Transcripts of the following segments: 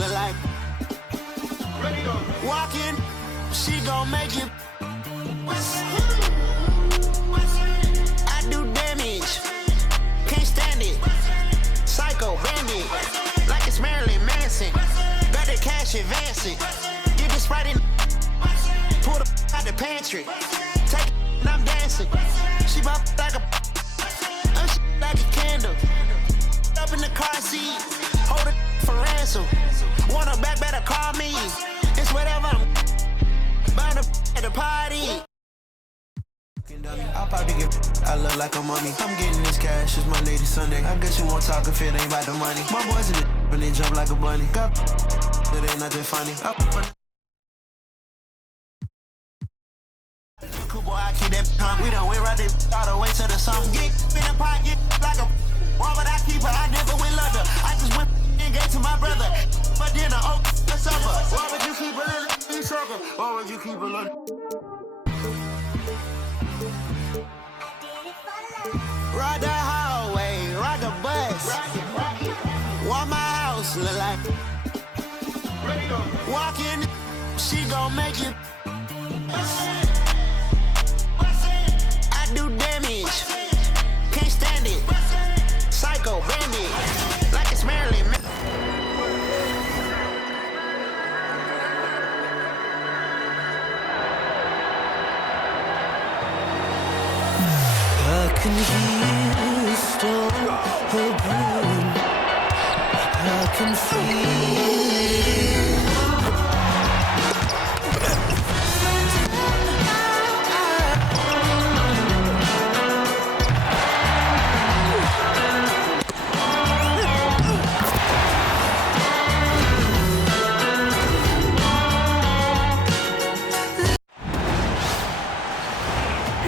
look like. Walking, she gon' make you. I do damage, can't stand it. Psycho bandit, like it's Marilyn Manson. Got the cash advancing. Get this right in. Pull the out the pantry. Take it and I'm dancing. She bop like a. I'm like a candle. Up in the car seat. Hold it for ransom. Want her back, better call me. It's whatever I'm. Burn the at the party. I'll probably get. I look like a mummy. I'm getting this cash. It's my lady Sunday. I guess you won't talk if it ain't about the money. My boys in the when they jump like a bunny. Got it ain't nothing funny. Cool boy, I keep that pump. We done went right there all the way to the sun. Get in the pocket like a. Why would I keep her? I never went London. I just went and gave to my brother. But then the oak the supper. Why would you keep her in the circle? Why would you keep her in? Ride the hallway, ride the bus. What my house look like? Walk in, she gon' make you. I do damage, can't stand it. Psycho bandit, like it's Marilyn Manson. I can hear the storm brewing. I can feel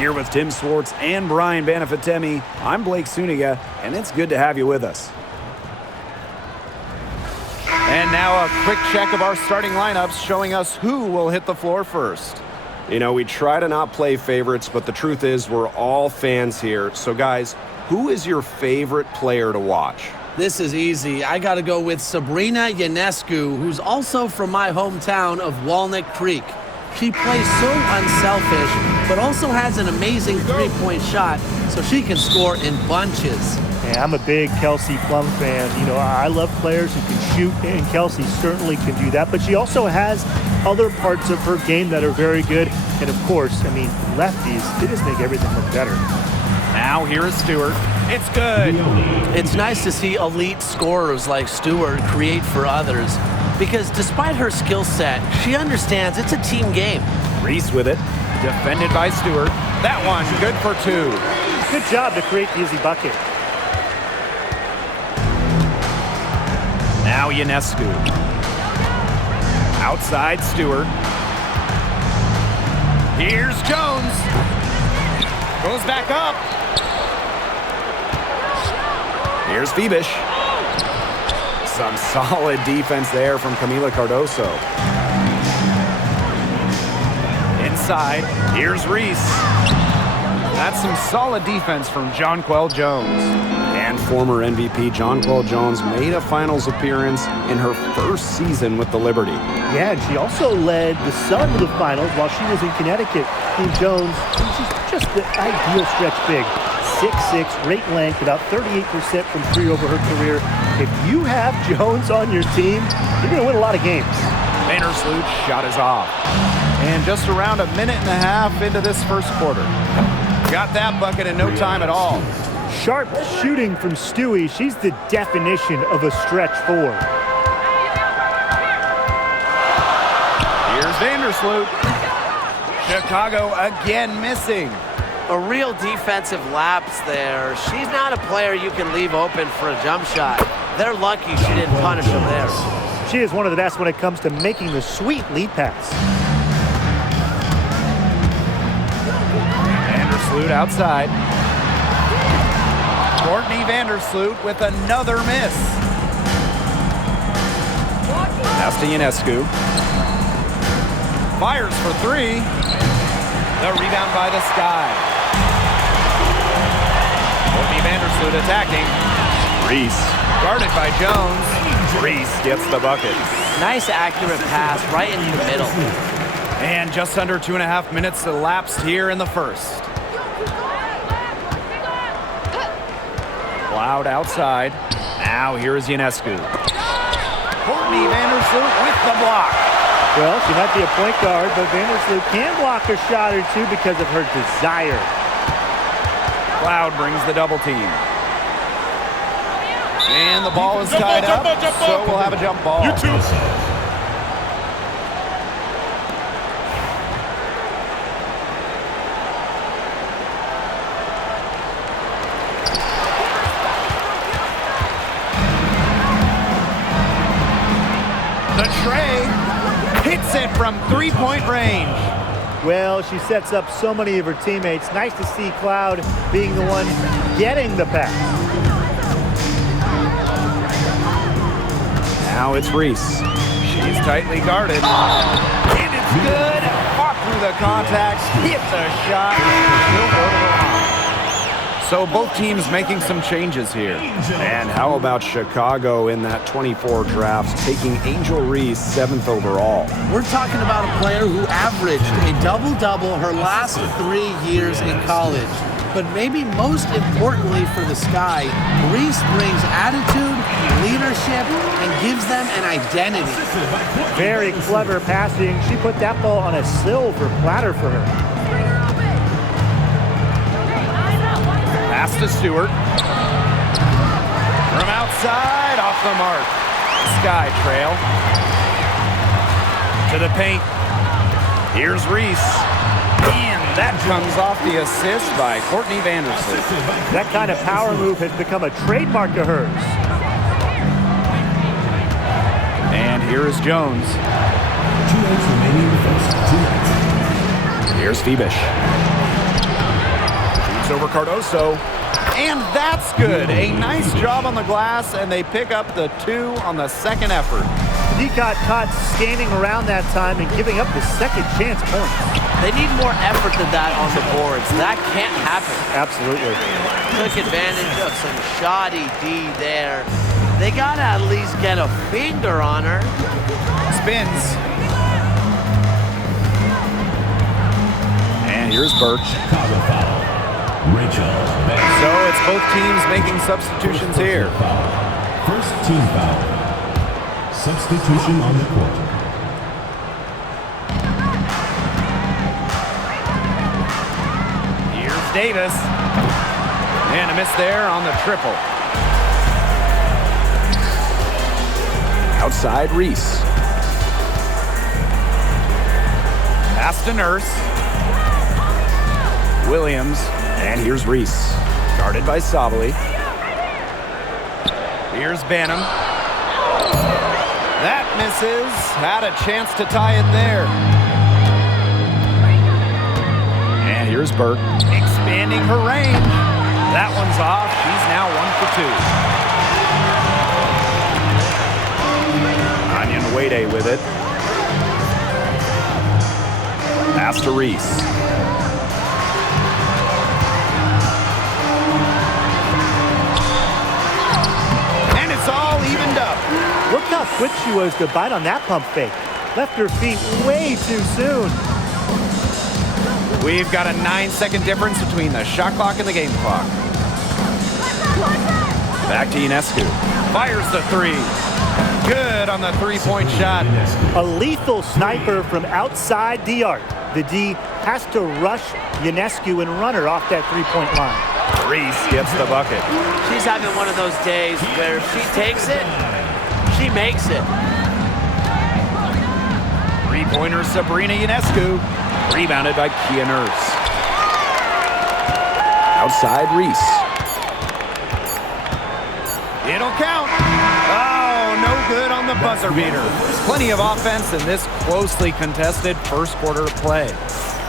Here with Tim Swartz and Brian Banafitemi, I'm Blake Suniga, and it's good to have you with us. And now a quick check of our starting lineups showing us who will hit the floor first. You know, we try to not play favorites, but the truth is we're all fans here. So, guys, who is your favorite player to watch? This is easy. I got to go with Sabrina Ionescu, who's also from my hometown of Walnut Creek. She plays so unselfish, but also has an amazing three-point shot, so she can score in bunches. Yeah, I'm a big Kelsey Plum fan. You know, I love players who can shoot, and Kelsey certainly can do that. But she also has other parts of her game that are very good. And, of course, I mean, lefties, they just make everything look better. Now here is Stewart. It's good. It's nice to see elite scorers like Stewart create for others, because despite her skill set, she understands it's a team game. Reese with it. Defended by Stewart. That one good for two. Good job to create the easy bucket. Now Ionescu. Outside Stewart. Here's Jones. Goes back up. Here's Phoebish. Some solid defense there from Camila Cardoso. Inside, here's Reese. That's some solid defense from Jonquel Jones. And former MVP Jonquel Jones made a finals appearance in her first season with the Liberty. Yeah, and she also led the Sun to the finals while she was in Connecticut. Team Jones, she's just the ideal stretch big. 6'6", great length, about 38% from three over her career. If you have Jones on your team, you're going to win a lot of games. Vandersloot shot is off. And just around a minute and a half into this first quarter. Got that bucket in no time at all. Sharp shooting from Stewie. She's the definition of a stretch four. Here's Vandersloot. Chicago again missing. A real defensive lapse there. She's not a player you can leave open for a jump shot. They're lucky she didn't punish him there. She is one of the best when it comes to making the sweet lead pass. Vandersloot outside. Courtney Vandersloot with another miss. Pass to Ionescu. Fires for three. The rebound by the Sky. Courtney Vandersloot attacking. Reese. Guarded by Jones. Reese gets the bucket. Nice accurate pass right in the middle. And just under 2.5 minutes elapsed here in the first. Cloud outside. Now here's Ionescu. Courtney Vandersloot with the block. Well, she might be a point guard, but Vandersloot can block a shot or two because of her desire. Cloud brings the double team. And the ball is tied up, so we'll have a jump ball. The tray hits it from three-point range. Well, she sets up so many of her teammates. Nice to see Cloud being the one getting the pass. Now it's Reese. She's tightly guarded. And it's good. Fought through the contact. Hit the shot. So both teams making some changes here. And how about Chicago in that 24 draft, taking Angel Reese 7th overall? We're talking about a player who averaged a double-double her last 3 years in college. But maybe most importantly for the Sky, Reese brings attitude, leadership, and gives them an identity. Very clever passing. She put that ball on a silver platter for her. Pass to Stewart. From outside, off the mark. Sky trail. To the paint. Here's Reese. And that comes off the assist by Courtney Vandersloot. That kind of power move has become a trademark of hers. And here is Jones. 2 minutes remaining in the first. 2 minutes. Here's Phoebish. Shoots over Cardoso. And that's good. A nice job on the glass, and they pick up the 2 on the second effort. He got caught standing around that time and giving up the second chance points. They need more effort than that on the boards. That can't happen. Absolutely. Took advantage of some shoddy D there. They gotta at least get a finger on her. Spins. And here's Birch. Chicago foul. Rachel. So it's both teams making substitutions here. First team foul. Substitution on the court. Here's Davis. And a miss there on the triple. Outside Reese. Pass to Nurse. Williams. And here's Reese. Guarded by Sabali. Here's Banham. That misses. Had a chance to tie it there. And here's Burke. Expanding her range. That one's off. She's now 1 for 2. Onion Wade with it. Pass to Reese. And it's all evened up. Look how quick she was to bite on that pump fake. Left her feet way too soon. We've got a 9-second difference between the shot clock and the game clock. Back to Ionescu. Fires the 3. Good on the three-point shot. A lethal sniper from outside the arc. The D has to rush Ionescu and run her off that three-point line. Reese gets the bucket. She's having one of those days where if she takes it, she makes it. Three-pointer Sabrina Ionescu. Rebounded by Kia Nurse. Outside Reese. It'll count. Oh, no good on the buzzer beater. Plenty of offense in this closely contested first quarter of play.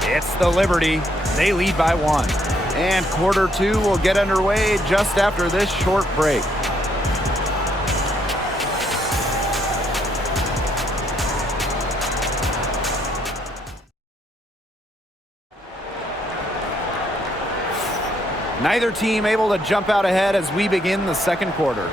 It's the Liberty. They lead by 1. And quarter 2 will get underway just after this short break. Neither team able to jump out ahead as we begin the second quarter.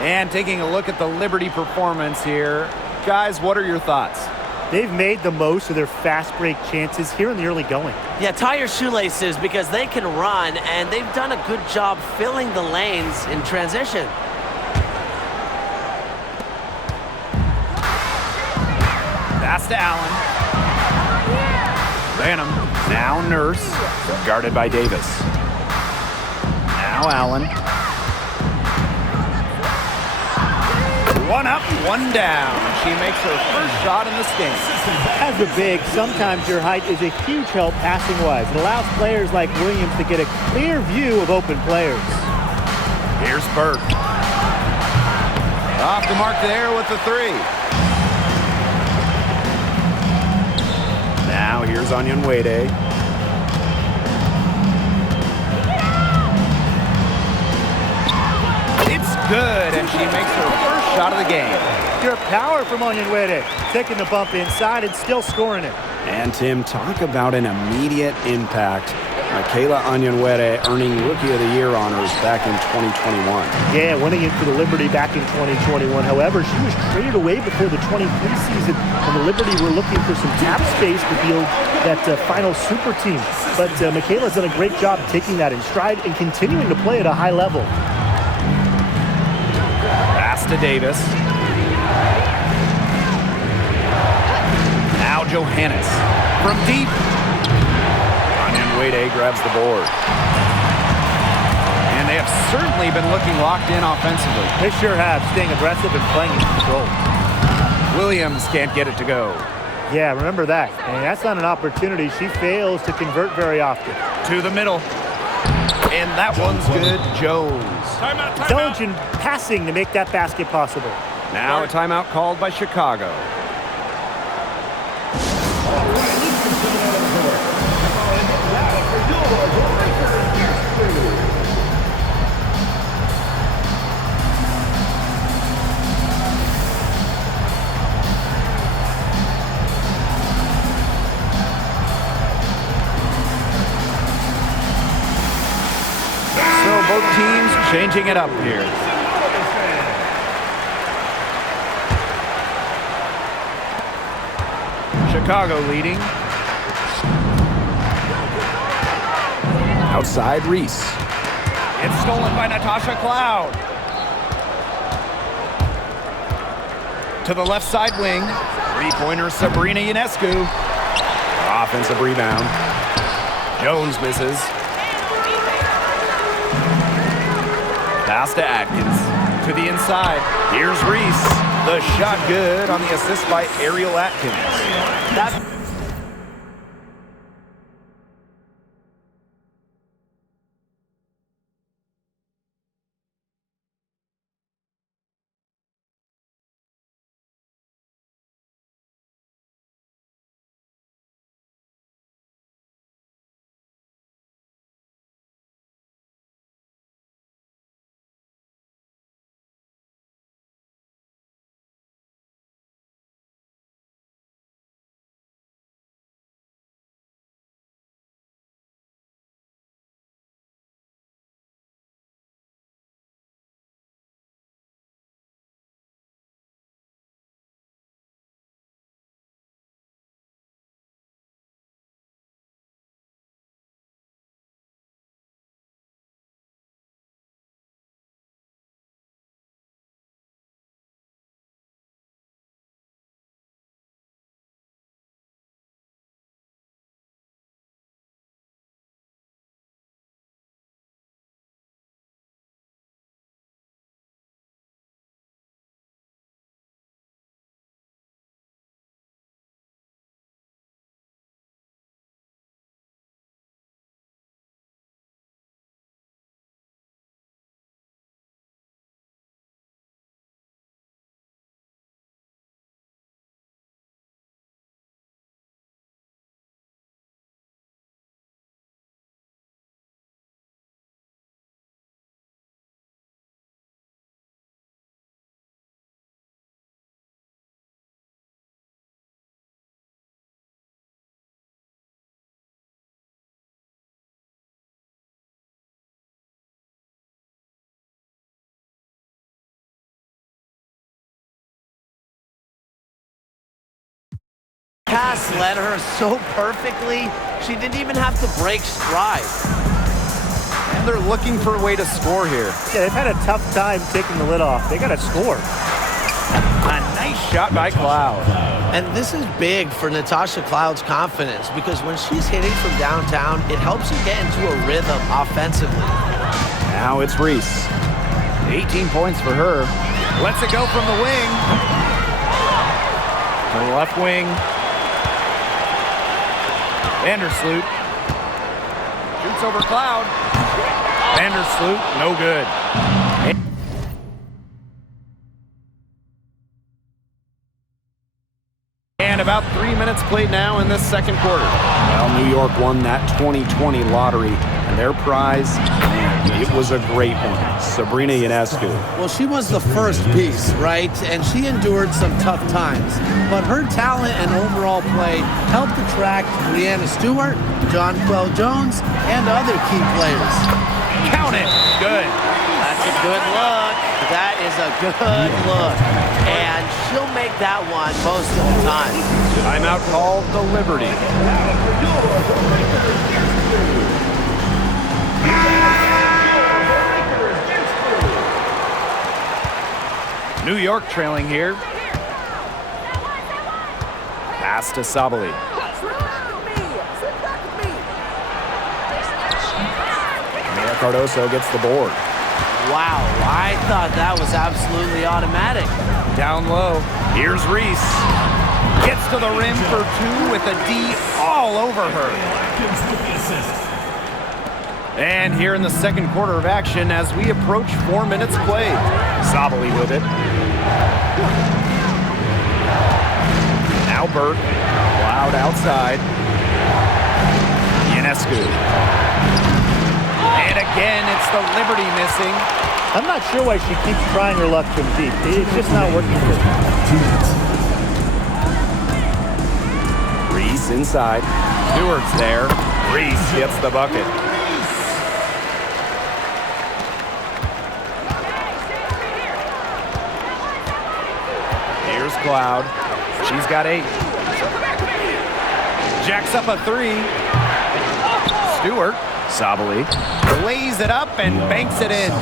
And taking a look at the Liberty performance here. Guys, what are your thoughts? They've made the most of their fast break chances here in the early going. Yeah, tie your shoelaces because they can run, and they've done a good job filling the lanes in transition. Pass to Allen. Lanham. Now Nurse, guarded by Davis. Now Allen. One up, one down. She makes her first shot in this game. As a big, sometimes your height is a huge help passing-wise. It allows players like Williams to get a clear view of open players. Here's Burke. Off the mark there with the three. Now here's Onyenwere. It's good, and she makes her first shot of the game. Your power from Onyenwere, taking the bump inside and still scoring it. And Tim, talk about an immediate impact. Michaela Onyenwere earning Rookie of the Year honors back in 2021. Yeah, winning it for the Liberty back in 2021. However, she was traded away before the 23 season, and the Liberty were looking for some cap space to build that final super team. But Michaela's done a great job taking that in stride and continuing to play at a high level. Pass to Davis. Now Johannes from deep. Onyenwere grabs the board. And they have certainly been looking locked in offensively. They sure have, staying aggressive and playing in control. Williams can't get it to go. Yeah, remember that. And that's not an opportunity she fails to convert very often. To the middle. And that one's good. Jones. Intelligent passing to make that basket possible. Now a timeout called by Chicago. So both teams changing it up here. Chicago leading. Outside Reese. It's stolen by Natasha Cloud. To the left side wing. Three-pointer Sabrina Ionescu. Offensive rebound. Jones misses. Pass to Atkins. To the inside. Here's Reese. The shot good on the assist by Ariel Atkins. That's pass led her so perfectly, she didn't even have to break stride. And they're looking for a way to score here. Yeah, they've had a tough time taking the lid off. They got to score. A nice shot by Cloud. And this is big for Natasha Cloud's confidence because when she's hitting from downtown, it helps you get into a rhythm offensively. Now it's Reese. 18 points for her. Lets it go from the wing. To the left wing. Vandersloot. Shoots over Cloud. Vandersloot, no good. And about 3 minutes played now in this second quarter. Well, New York won that 2020 lottery, and their prize, man, it was a great one. Sabrina Ionescu. Well, she was the first piece, right? And she endured some tough times. But her talent and overall play helped attract Breanna Stewart, Jonquel Jones, and other key players. Count it. Good. That's a good look. That is a good look. And she'll make that one most of the time. Timeout called the Liberty. New York trailing here. Pass to Sabali. Mia Cardoso gets the board. Wow, I thought that was absolutely automatic. Down low. Here's Reese. Gets to the rim for two with a D all over her. And here in the second quarter of action as we approach 4 minutes played. Sabali with it. Now Burke. Cloud outside. Ionescu. And again, it's the Liberty missing. I'm not sure why she keeps trying her luck from deep. It's just not working for her. Reese inside. Stewart's there. Reese gets the bucket. Here's Cloud. She's got 8. Jacks up a 3. Stewart. Sabali lays it up and banks it in.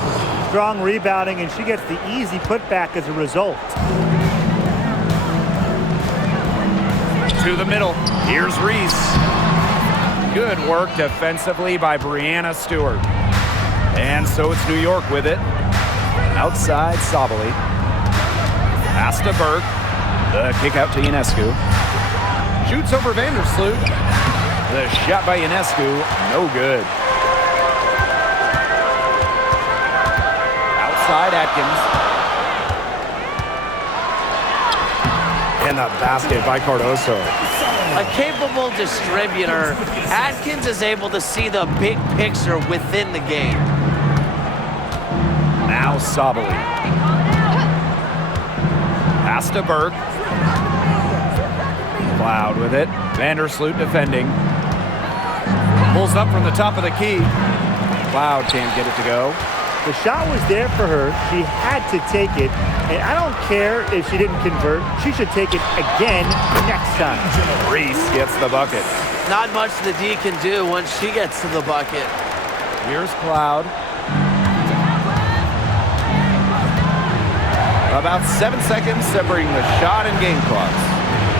Strong rebounding, and she gets the easy putback as a result. To the middle. Here's Reese. Good work defensively by Breanna Stewart. And so it's New York with it. Outside Sabali. Pass to Burke. The kick out to Ionescu. Shoots over Vandersloot. The shot by Ionescu, no good. Outside Atkins. And the basket by Cardoso. A capable distributor, Atkins is able to see the big picture within the game. Now Sabali. Pass to Burke. Cloud with it. Vandersloot defending. Pulls up from the top of the key. Cloud can't get it to go. The shot was there for her. She had to take it. And I don't care if she didn't convert. She should take it again next time. Reese gets the bucket. Not much the D can do once she gets to the bucket. Here's Cloud. About 7 seconds separating the shot and game clocks.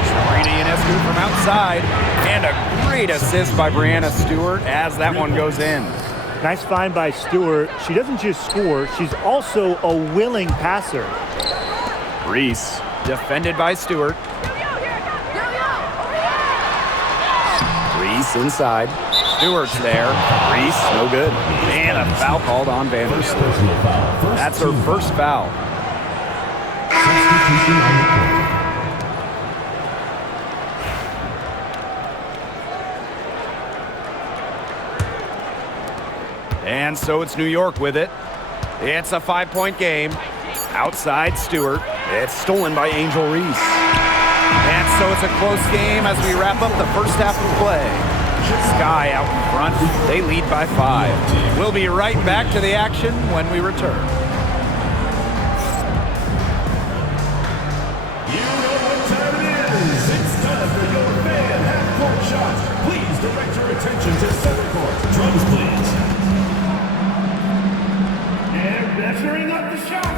Sabrina Ionescu from outside. And a great assist by Breanna Stewart as that one goes in. Nice find by Stewart. She doesn't just score, she's also a willing passer. Reese, defended by Stewart. Reese inside. Stewart's there. Reese, no good. And a foul called on Vandersloot. That's her first foul. Substitution on the court. And so it's New York with it. It's a 5-point game. Outside Stewart. It's stolen by Angel Reese. And so it's a close game as we wrap up the first half of play. Sky out in front. They lead by 5. We'll be right back to the action when we return. You know what time it is. It's time for your shot. Please direct your attention to center court. Drums, please. And measuring up the shot.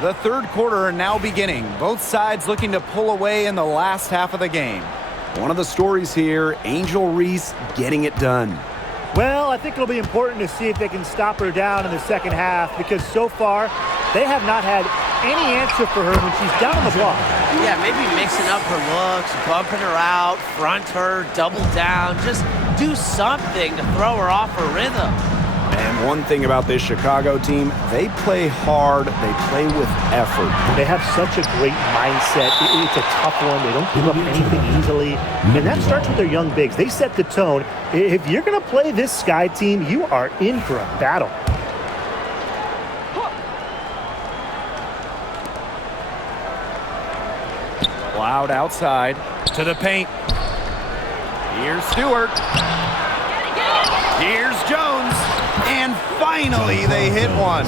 The third quarter now beginning. Both sides looking to pull away in the last half of the game. One of the stories here, Angel Reese getting it done. Well, I think it'll be important to see if they can stop her down in the second half, because so far they have not had any answer for her when she's down on the block. Yeah, maybe mixing up her looks, bumping her out, front her, double down. Just do something to throw her off her rhythm. And one thing about this Chicago team, they play hard, they play with effort. They have such a great mindset. It's a tough one. They don't give up anything easily. And that starts with their young bigs. They set the tone. If you're going to play this Sky team, you are in for a battle. Loud outside to the paint. Here's Stewart. Here's Jones. And finally, they hit one.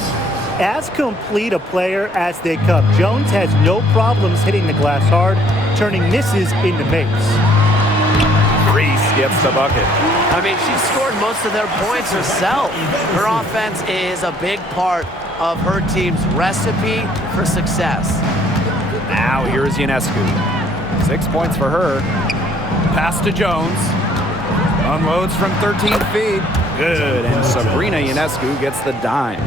As complete a player as they come, Jones has no problems hitting the glass hard, turning misses into makes. Reese gets the bucket. I mean, she scored most of their points herself. Her offense is a big part of her team's recipe for success. Now here's Ionescu. 6 points for her. Pass to Jones. Unloads from 13 feet. Good, and Sabrina Ionescu gets the dime.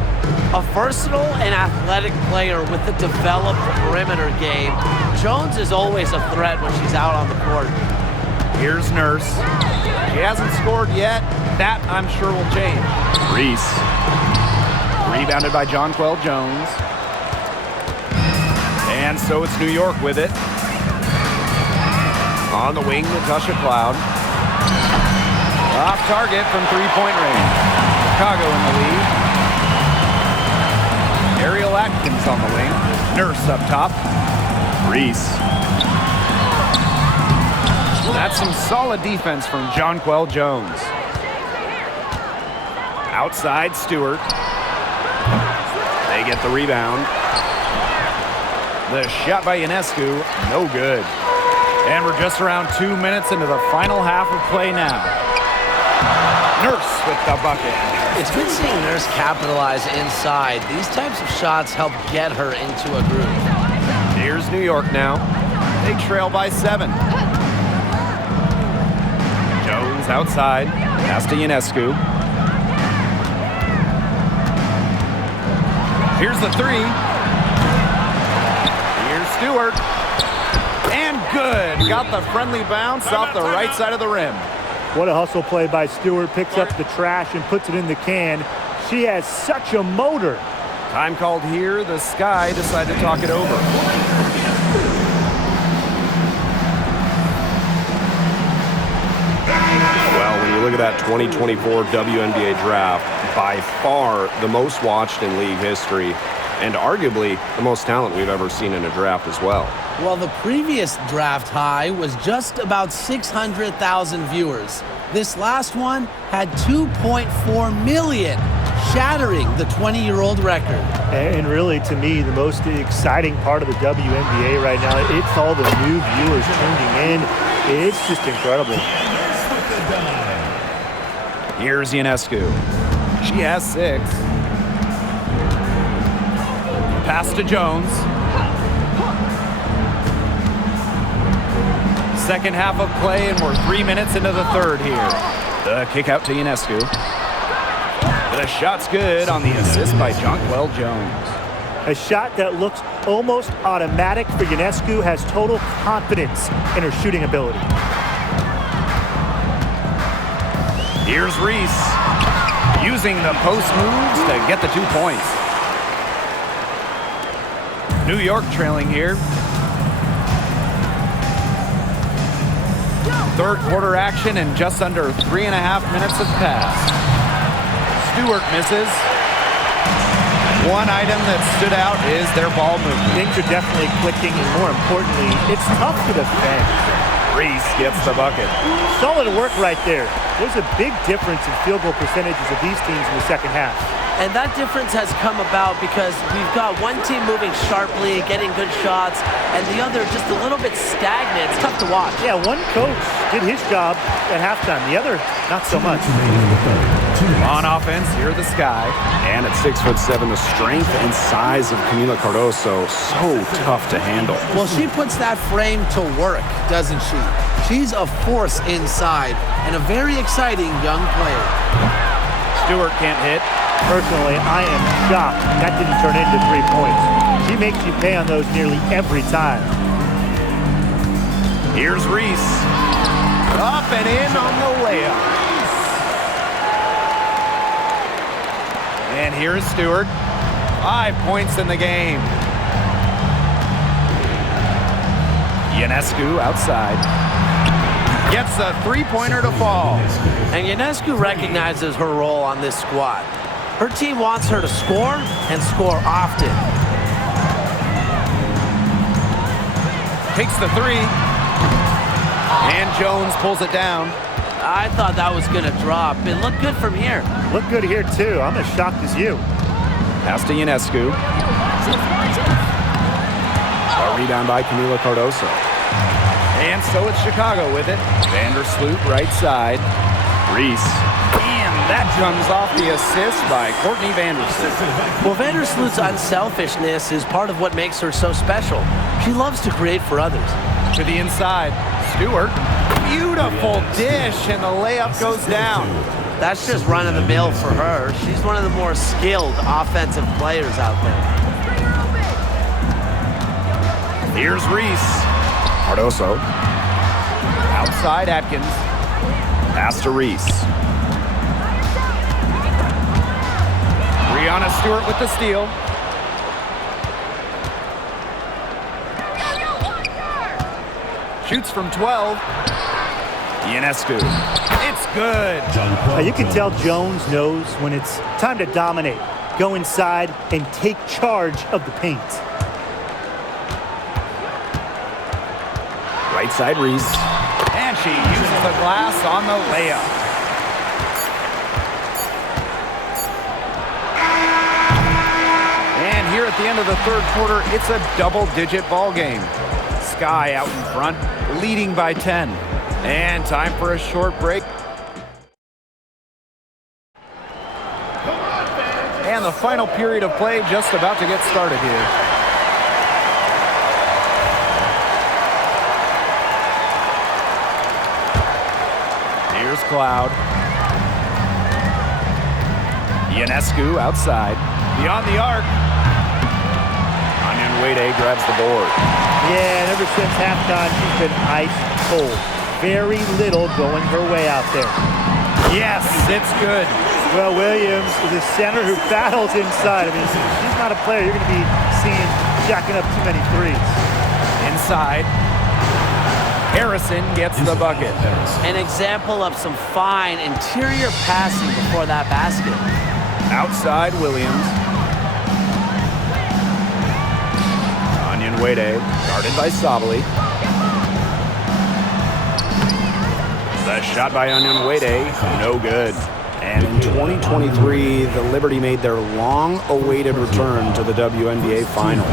A versatile and athletic player with a developed perimeter game, Jones is always a threat when she's out on the court. Here's Nurse. She hasn't scored yet. That, I'm sure, will change. Reese. Rebounded by Jonquel Jones. And so it's New York with it. On the wing, Natasha Cloud. Off target from three-point range. Chicago in the lead. Ariel Atkins on the wing. Nurse up top. Reese. That's some solid defense from Jonquel Jones. Outside, Stewart. They get the rebound. The shot by Ionescu, no good. And we're just around 2 minutes into the final half of play now. Nurse with the bucket. It's good seeing Nurse capitalize inside. These types of shots help get her into a groove. Here's New York now. They trail by 7. Jones outside. Pass to Ionescu. Here's the 3. Here's Stewart. And good. Got the friendly bounce off the right side of the rim. What a hustle play by Stewart. Picks up the trash and puts it in the can. She has such a motor. Time called here. The Sky decide to talk it over. Well, when you look at that 2024 WNBA draft, by far the most watched in league history, and arguably the most talent we've ever seen in a draft as well. Well, the previous draft high was just about 600,000 viewers. This last one had 2.4 million, shattering the 20-year-old record. And really, to me, the most exciting part of the WNBA right now, it's all the new viewers tuning in. It's just incredible. Here's Ionescu. She has 6. Pass to Jones. Second half of play, and we're 3 minutes into the third here. The kick out to Ionescu. The shot's good on the assist by Jonquel Jones. A shot that looks almost automatic for Ionescu, has total confidence in her shooting ability. Here's Reese, using the post moves to get the 2 points. New York trailing here. Third quarter action, and just under 3.5 minutes have passed. Stewart misses. One item that stood out is their ball movement. Things are definitely clicking, and more importantly, it's tough to defend. Reese gets the bucket. Solid work right there. There's a big difference in field goal percentages of these teams in the second half. And that difference has come about because we've got one team moving sharply, getting good shots, and the other just a little bit stagnant. It's tough to watch. Yeah, one coach did his job at halftime. The other, not so much. On offense, here the Sky. And at 6'7", the strength and size of Camila Cardoso, so tough to handle. Well, she puts that frame to work, doesn't she? She's a force inside and a very exciting young player. Stewart can't hit. Personally, I am shocked that didn't turn into 3 points. She makes you pay on those nearly every time. Here's Reese. Up and in on the layup. And here's Stewart. 5 points in the game. Ionescu outside. Gets a three-pointer to fall. And Ionescu recognizes her role on this squad. Her team wants her to score and score often. Takes the three. And Jones pulls it down. I thought that was going to drop. It looked good from here. Look good here, too. I'm as shocked as you. Pass to Ionescu. A rebound by Camila Cardoso. And so it's Chicago with it. Vandersloot right side. Reese. And that comes off the assist by Courtney Vandersloot. Well, Vandersloot's unselfishness is part of what makes her so special. She loves to create for others. To the inside. Stewart. Beautiful dish, and the layup goes down. That's just run-of-the-mill for her. She's one of the more skilled offensive players out there. Here's Reese. Cardoso. Outside Atkins. Pass to Reese. Breanna Stewart with the steal. Shoots from 12. Ionescu. It's good. You can tell Jones knows when it's time to dominate. Go inside and take charge of the paint. Right side Reese. And she uses the glass on the layup. And here at the end of the third quarter, it's a double-digit ball game. Sky out in front, leading by 10. And time for a short break. And the final period of play just about to get started here. Here's Cloud. Ionescu outside. Beyond the arc. Onyenwere grabs the board. Yeah, and ever since halftime, she's been ice cold. Very little going her way out there. Yes, it's good. Well, Williams is a center who battles inside. I mean, she's not a player you're going to be seeing jacking up too many threes. Inside. Harrison gets the bucket. An example of some fine interior passing before that basket. Outside Williams. Onyenwere guarded by Sabally. The shot by Onyenwere, no good. And in 2023, the Liberty made their long-awaited return to the WNBA Finals.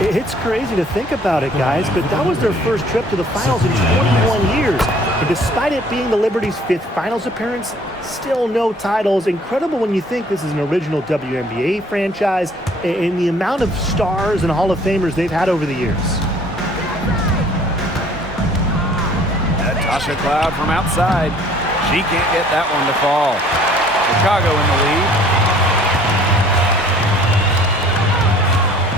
It's crazy to think about it, guys, but that was their first trip to the finals in 21 years. And despite it being the Liberty's 5th finals appearance, still no titles. Incredible when you think this is an original WNBA franchise and the amount of stars and Hall of Famers they've had over the years. Tasha Cloud from outside. She can't get that one to fall. Chicago in the lead.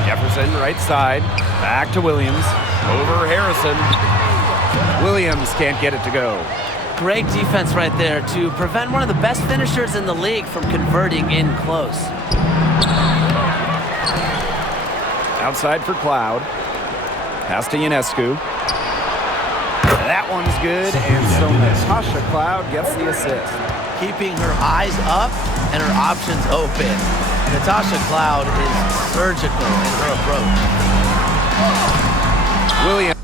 Jefferson right side. Back to Williams. Over Harrison. Williams can't get it to go. Great defense right there to prevent one of the best finishers in the league from converting in close. Outside for Cloud. Pass to Ionescu. That one's good, and so Natasha Cloud gets the assist. Keeping her eyes up and her options open. Natasha Cloud is surgical in her approach. Williams.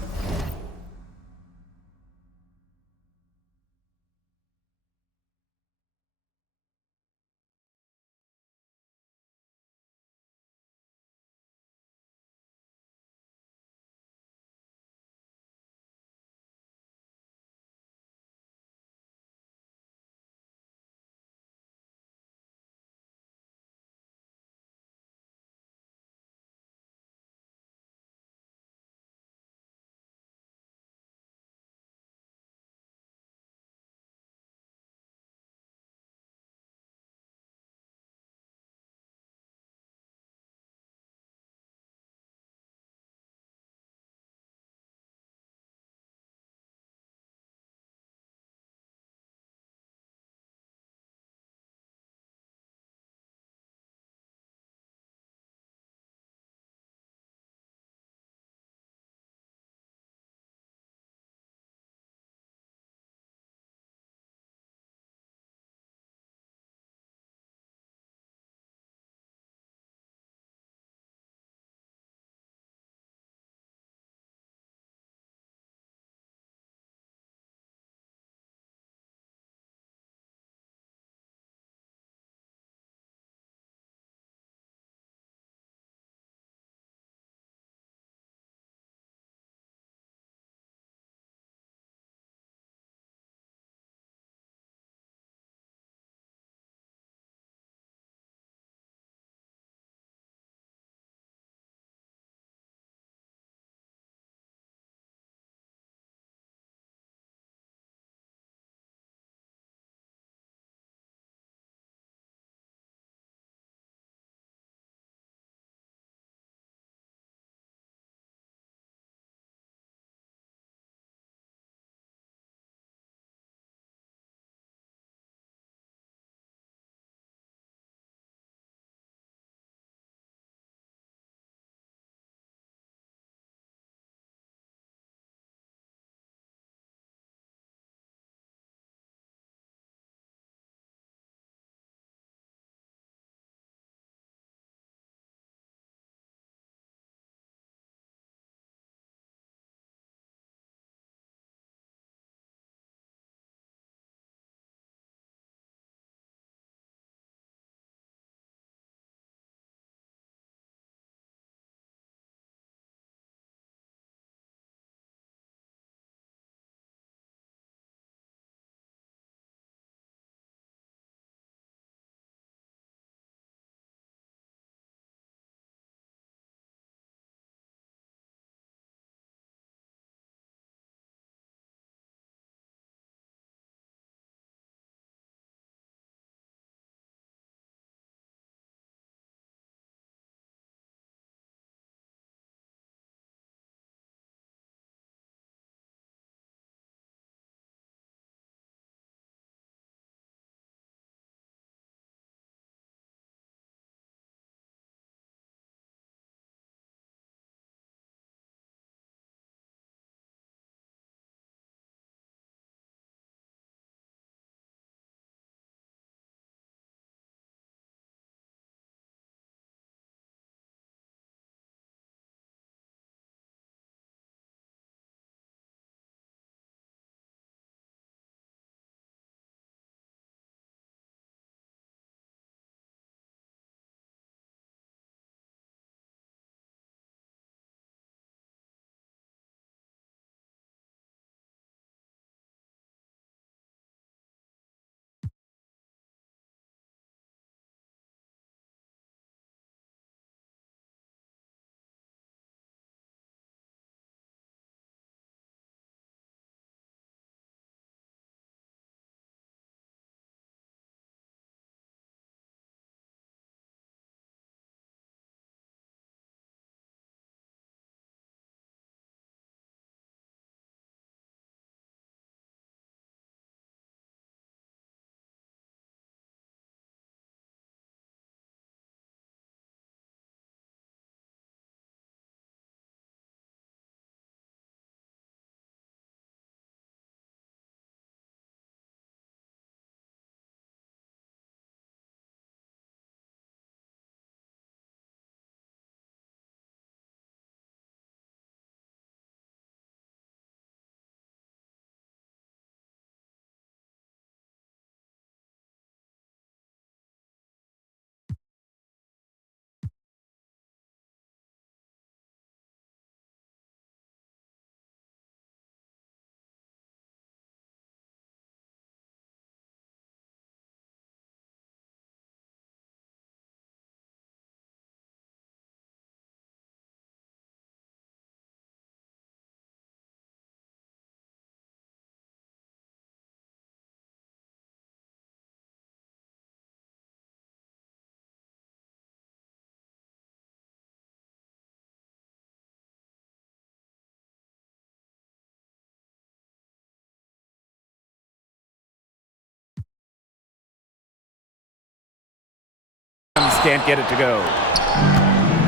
can't get it to go.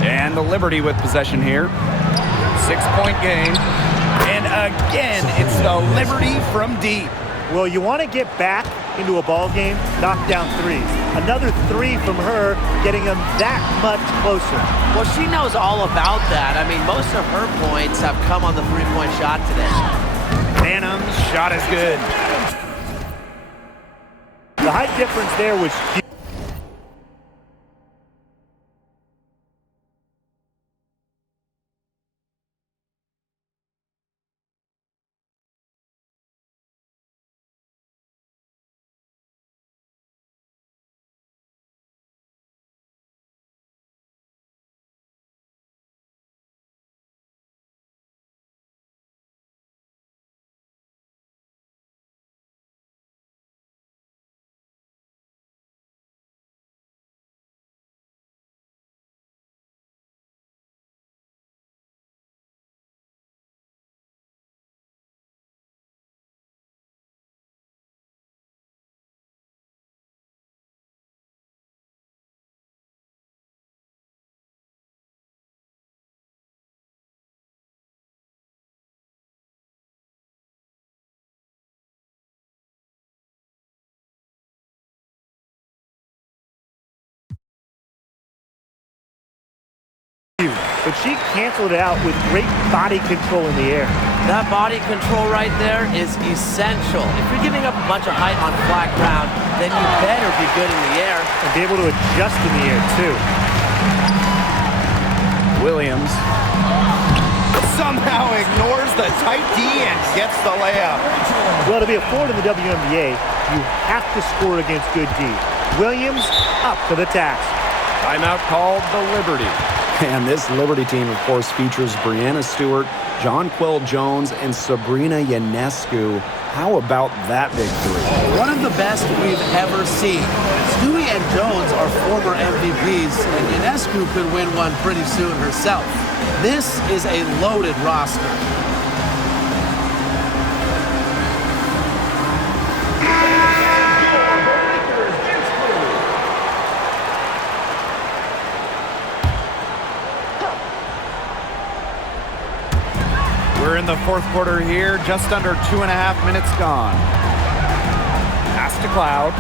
And the Liberty with possession here. 6-point game. And again, it's the Liberty from deep. Well, you want to get back into a ball game, knock down threes. Another three from her, getting them that much closer. Well, she knows all about that. I mean, most of her points have come on the three-point shot today. Phantom's shot is good. The height difference there was huge. But she canceled it out with great body control in the air. That body control right there is essential. If you're giving up a bunch of height on flat ground, then you better be good in the air. And be able to adjust in the air, too. Williams somehow ignores the tight D and gets the layup. Well, to be a forward in the WNBA, you have to score against good D. Williams up to the task. Timeout called the Liberty. And this Liberty team, of course, features Breanna Stewart, Jonquel Jones, and Sabrina Ionescu. How about that big three? One of the best we've ever seen. Stewie and Jones are former MVPs, and Ionescu could win one pretty soon herself. This is a loaded roster. We're in the fourth quarter here, just under 2.5 minutes gone. Pass to Cloud.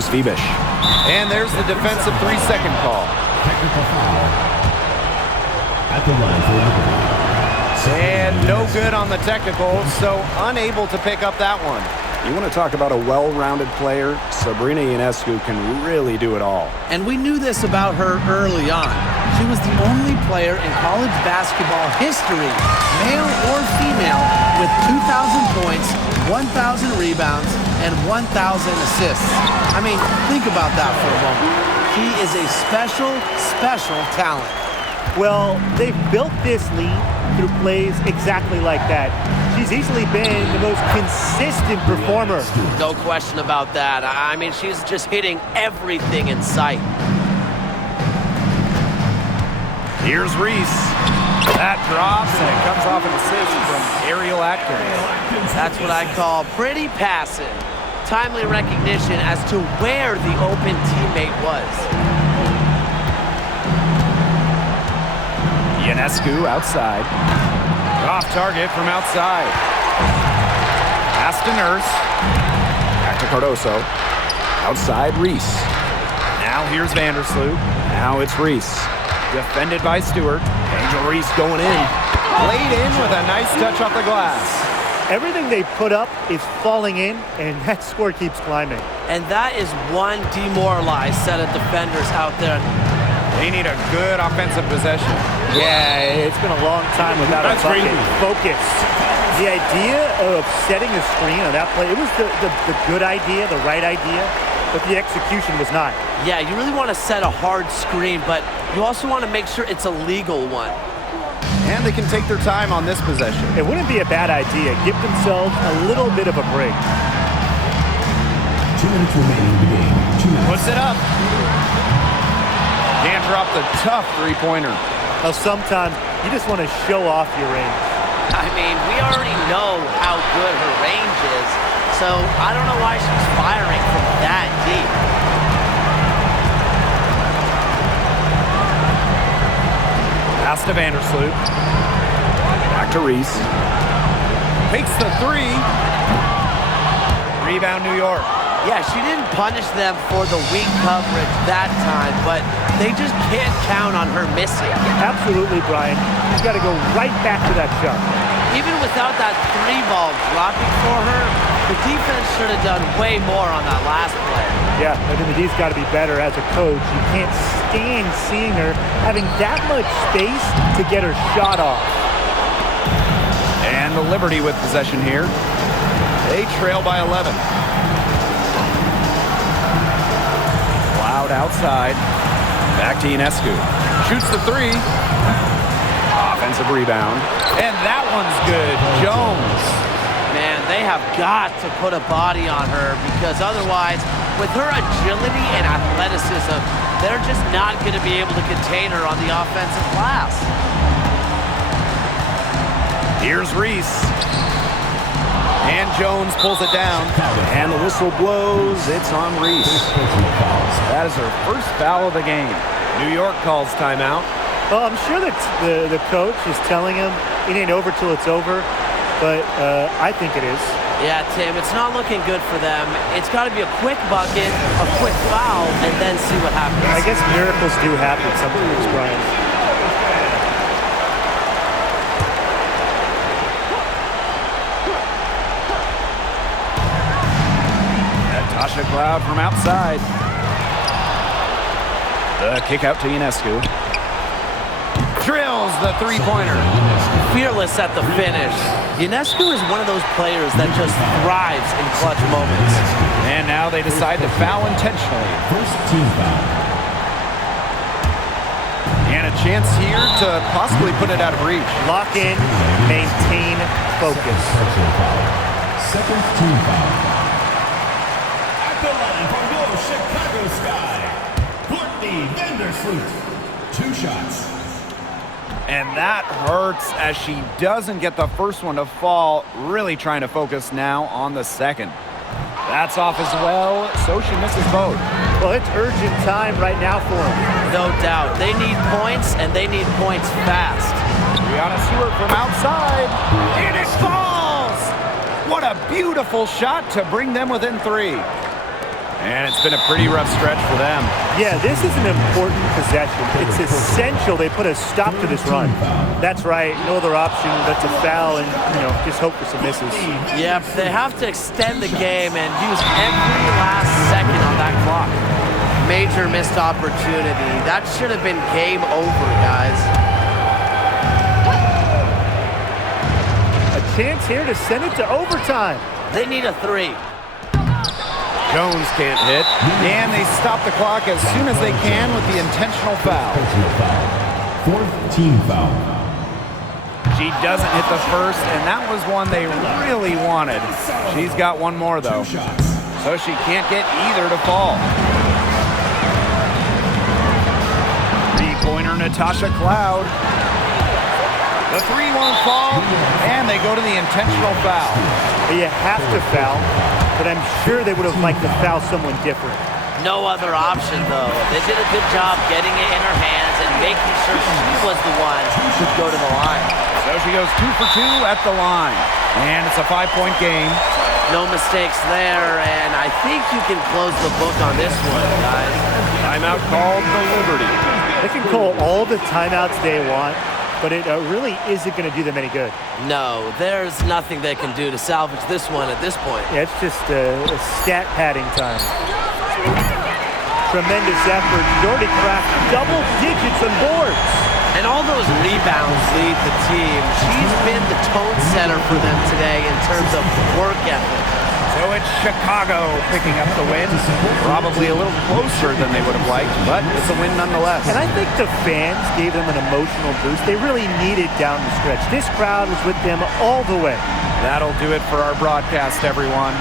There's Fibish. And there's the defensive 3-second call. Technical foul. At the line for Liberty. And no good on the technical, so unable to pick up that one. You want to talk about a well-rounded player? Sabrina Ionescu can really do it all. And we knew this about her early on. She was the only player in college basketball history, male or female, with 2,000 points, 1,000 rebounds, and 1,000 assists. I mean, think about that for a moment. She is a special, special talent. Well, they've built this lead through plays exactly like that. She's easily been the most consistent performer. No question about that. I mean, she's just hitting everything in sight. Here's Reese. That drops, and it comes off an assist from Ariel Atkins. That's what I call pretty passive. Timely recognition as to where the open teammate was. Ionescu outside. Off target from outside. Pass to Nurse. Back to Cardoso. Outside, Reese. Now here's Vandersloot. Now it's Reese. Defended by Stewart. Angel Reese going in. Laid in with a nice touch off the glass. Everything they put up is falling in, and that score keeps climbing. And that is one demoralized set of defenders out there. They need a good offensive possession. Yeah, it's been a long time without a bucket. Focus. The idea of setting a screen on that play, it was the good idea, the right idea, but the execution was not. Yeah, you really want to set a hard screen, but you also want to make sure it's a legal one. And they can take their time on this possession. It wouldn't be a bad idea. Give themselves a little bit of a break. 2 minutes remaining in the game. 2 minutes. Puts it up. Can't drop the tough three-pointer. Now, sometimes you just want to show off your range. I mean, we already know how good her range is, so I don't know why she's firing from that deep. Pass to Vandersloot. Back to Reese. Takes the three. Rebound, New York. Yeah, she didn't punish them for the weak coverage that time, but they just can't count on her missing. Absolutely, Brian. You've got to go right back to that shot. Even without that three ball dropping for her, the defense should have done way more on that last play. Yeah, I mean, he's got to be better as a coach. You can't stand seeing her having that much space to get her shot off. And the Liberty with possession here. They trail by 11. Cloud outside. Back to Ionescu. Shoots the three. Offensive rebound. And that one's good. Jones. Man, they have got to put a body on her because otherwise, with her agility and athleticism, they're just not going to be able to contain her on the offensive glass. Here's Reese. And Jones pulls it down. And the whistle blows. It's on Reese. That is her first foul of the game. New York calls timeout. Well, I'm sure that the coach is telling him it ain't over till it's over, but I think it is. Yeah, Tim, it's not looking good for them. It's got to be a quick bucket, a quick foul, and then see what happens. I guess miracles do happen sometimes, Brian. Tasha Cloud from outside. The kick out to Ionescu. Drills the three-pointer. Fearless at the finish. Ionescu is one of those players that just thrives in clutch moments. And now they decide to foul intentionally. First team foul. And a chance here to possibly put it out of reach. Lock in, maintain focus. Personal foul. Second team foul. At the line from your Chicago Sky, Courtney Vandersloot. 2 shots. And that hurts as she doesn't get the first one to fall. Really trying to focus now on the second. That's off as well, so she misses both. Well, it's urgent time right now for them. No doubt. They need points, and they need points fast. Brianna Stewart from outside. And it falls! What a beautiful shot to bring them within 3. And it's been a pretty rough stretch for them. Yeah, this is an important possession. It's essential they put a stop to this run. That's right. No other option but to foul and, just hope for some misses. Yep, they have to extend the game and use every last second on that clock. Major missed opportunity. That should have been game over, guys. A chance here to send it to overtime. They need a 3. Jones can't hit, and they stop the clock as soon as they can with the intentional foul. Personal foul. 4th team foul. She doesn't hit the first, and that was one they really wanted. She's got one more, though, 2 shots. so she can't get either to fall. Three-pointer Natasha Cloud. The 3 won't fall, and they go to the intentional foul. You have to foul, but I'm sure they would have liked to foul someone different. No other option, though. They did a good job getting it in her hands and making sure she was the one who could go to the line. So she goes 2 for 2 at the line, and it's a 5-point game. No mistakes there, and I think you can close the book on this one, guys. Timeout called the Liberty. They can call all the timeouts they want, but it really isn't going to do them any good. No, there's nothing they can do to salvage this one at this point. Yeah, it's just a stat padding time. Tremendous effort. Jordy Kraft, double digits on boards. And all those rebounds lead the team. She's been the tone setter for them today in terms of work ethic. So it's Chicago picking up the win. Probably a little closer than they would have liked, but it's a win nonetheless. And I think the fans gave them an emotional boost. They really needed down the stretch. This crowd was with them all the way. That'll do it for our broadcast, everyone.